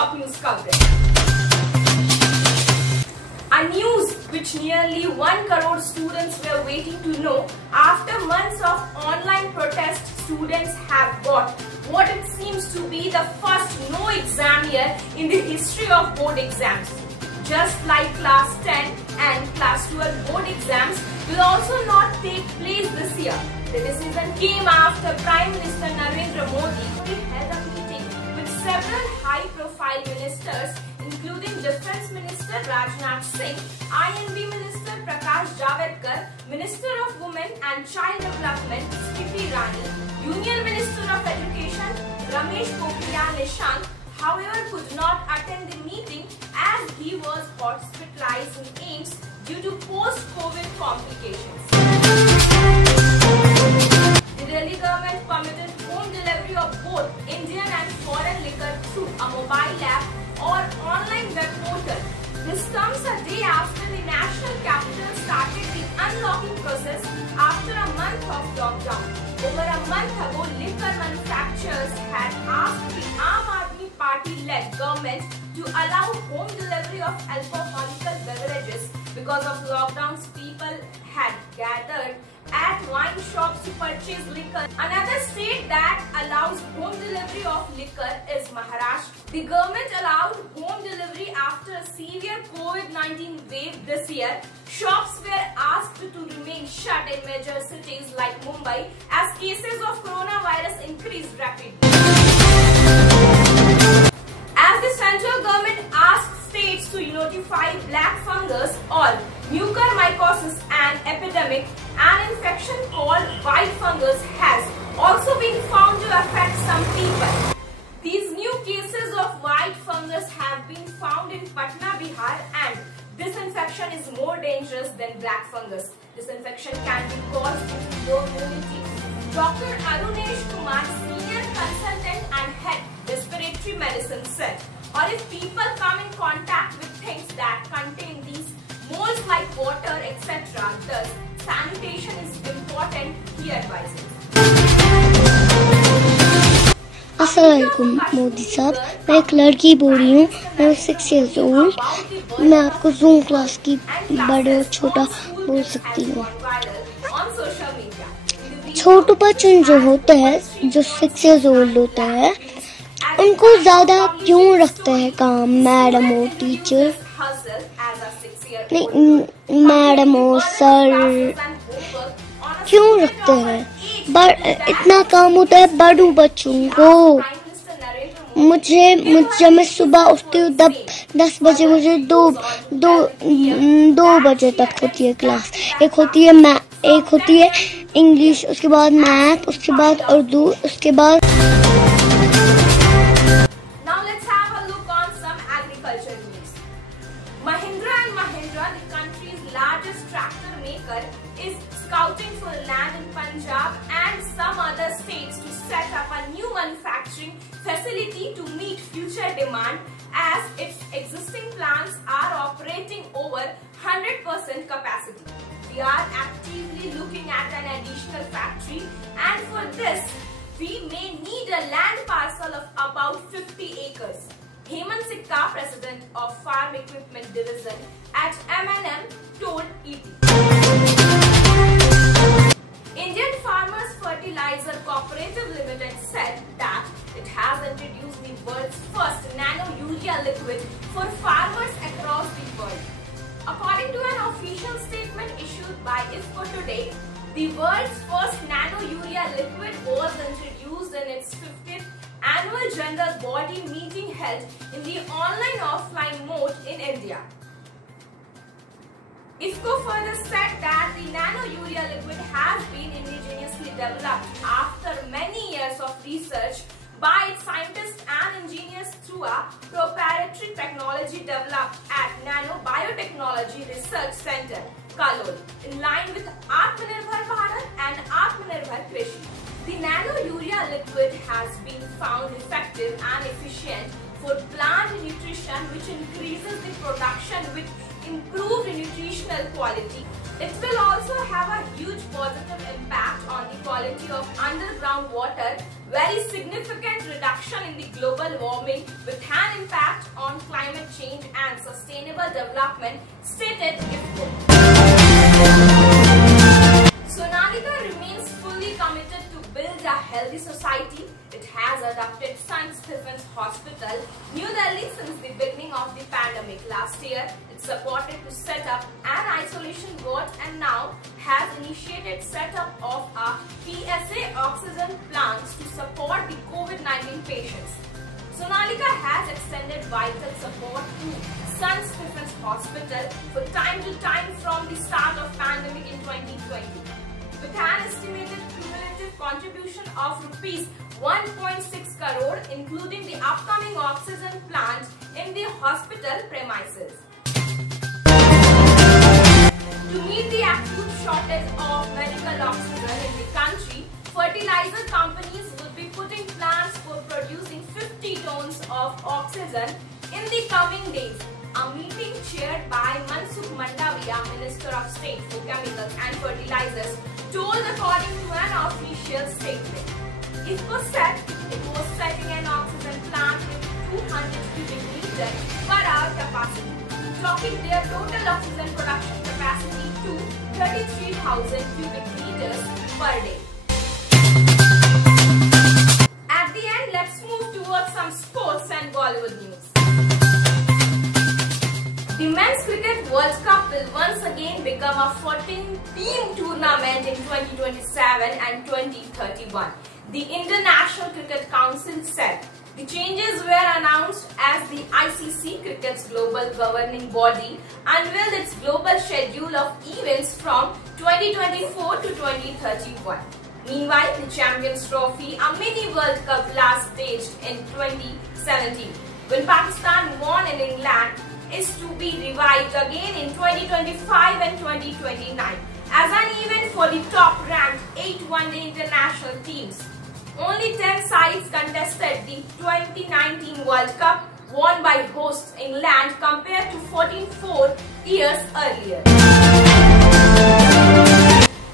top news coverage. A news which nearly 1 crore students were waiting to know. After months of online protest, students have got what it seems to be the first no exam year in the history of board exams. Just like class 10 and class 12 board exams will also not take place this year. The decision came after Prime Minister Narendra Modi held a meeting with several high-profile ministers, including Defence Minister Rajnath Singh, INB Minister Prakash Javadekar, Minister of Women and Child Development Smriti Irani, Union Minister of Education Ramesh Pokhriyal Nishank, however could not attend the meeting as he was hospitalized in AIIMS due to post-COVID complications. The Delhi government permitted home delivery of both Indian and foreign liquor through a mobile app or online web portal. This comes a day after the national capital started the unlocking process after a month of lockdown. Over a month ago, liquor manufacturers had asked the Aam Aadmi Party-led government to allow home delivery of alcoholic beverages. Because of lockdowns, people had gathered at wine shops to purchase liquor. Another state that allows home delivery of liquor is Maharashtra. The government allowed home delivery after a severe COVID-19 wave this year. Shops were asked to remain shut in major cities like Mumbai as cases of coronavirus increased rapidly. As the central government asked states to notify black fungus or mucormycosis, an epidemic, an infection called white fungus has also been found to affect some people. These new cases of white fungus have been found in Patna, Bihar, and this infection is more dangerous than black fungus. This infection can be caused due to low immunity. Dr. Arunesh Kumar, senior consultant and head respiratory medicine, said, or if people come in contact with things that contain these molds like water, etc., thus sanitation is important, he advises. अस्सलामुअलैकुम मोदी साहब, मैं एक लड़की बोल रही हूँ, मैं 6 years old, मैं आपको जूम क्लास की बड़े और छोटा बोल सकती हूँ। छोटे बच्चे जो होते हैं, जो 6 years old होते हैं, उनको ज्यादा क्यों रखते हैं काम मैडम और टीचर? नहीं, मैडम और सर क्यों रखते हैं? इतना काम होता है बड़ों बच्चों को। जब मैं सुबह उठती हूँ 10 बजे, मुझे दो बजे तक होती है क्लास। एक होती है इंग्लिश, उसके बाद मैथ, उसके बाद उर्दू, उसके बाद is scouting for land in Punjab and some other states to set up a new manufacturing facility to meet future demand as its existing plants are operating over 100% capacity. We are actively looking at an additional factory, and for this we may need a land parcel of about 50 acres. Hemant Sikka, president of Farm Equipment Division at M&M, told ET. Indian Farmers Fertilizer Cooperative Limited said that it has introduced the world's first nano urea liquid for farmers across the world. According to an official statement issued by IFFCO today, the world's first nano urea liquid was introduced in its 50th annual general body meeting held in the online-offline mode in India. IFFCO further said that the nano urea liquid has been indigenously developed after many years of research by its scientists and engineers through a proprietary technology developed at Nano Biotechnology Research Center, Kalol, in line with Atmanirbhar Bharat and Atmanirbhar Krishi. The nano urea liquid has been found effective and efficient for plant nutrition, which increases the production with improved nutrition educational quality. It will also have a huge positive impact on the quality of underground water, very significant reduction in the global warming with an impact on climate change and sustainable development, stated IFCO. Sonalika remains fully committed to build a healthy society. It has adopted St. Stephen's Hospital, New Delhi since the beginning of the pandemic last year. It supported to set up an isolation ward and now has initiated setup of a PSA oxygen plants to support the COVID-19 patients. Sonalika has extended vital support to St. Stephen's Hospital for time to time from the start of pandemic in 2020. With an estimated cumulative contribution of rupees 1.6 crore, including the upcoming oxygen plant in the hospital premises. To meet the acute shortage of medical oxygen in the country, fertilizer companies will be putting plants for producing 50 tons of oxygen in the coming days. A meeting chaired by Mansukh Mandaviya, Minister of State for Chemicals and Fertilizers, told according to an official statement. IFCO said it was setting an oxygen plant with 200 cubic meters per hour capacity, dropping their total oxygen production capacity to 33,000 cubic meters per day. At the end, let's move towards some sports and Bollywood news. The Men's Cricket World Cup will once again become a 14-team tournament in 2027 and 2031. The International Cricket Council said the changes were announced as the ICC, cricket's global governing body, unveiled its global schedule of events from 2024 to 2031. Meanwhile, the Champions Trophy, a mini World Cup last staged in 2017, when Pakistan won in England, is to be revived again in 2025 and 2029 as an event for the top-ranked 8 one-day international teams. Only 10 sides contested the 2019 World Cup, won by hosts England compared to 4 years earlier.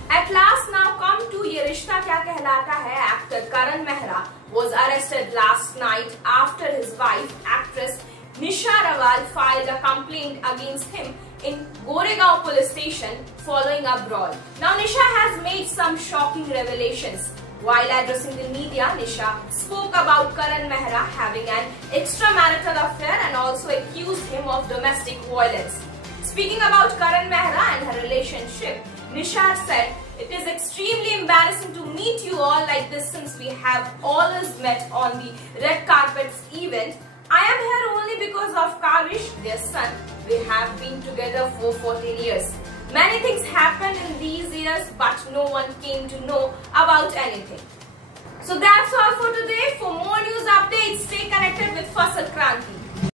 At last, now come to Ye Rishta Kya Kehlata Hai. Actor Karan Mehra was arrested last night after his wife, actress Nisha Rawal, filed a complaint against him in Goregaon police station following a brawl. Now Nisha has made some shocking revelations. While addressing the media, Nisha spoke about Karan Mehra having an extramarital affair and also accused him of domestic violence. Speaking about Karan Mehra and her relationship, Nisha said, "It is extremely embarrassing to meet you all like this since we have always met on the red carpets event. I am here only because of Kavish, their son. We have been together for 14 years. Many things happened in these years, but no one came to know about anything." So that's all for today. For more news updates, stay connected with Fasal Kranti.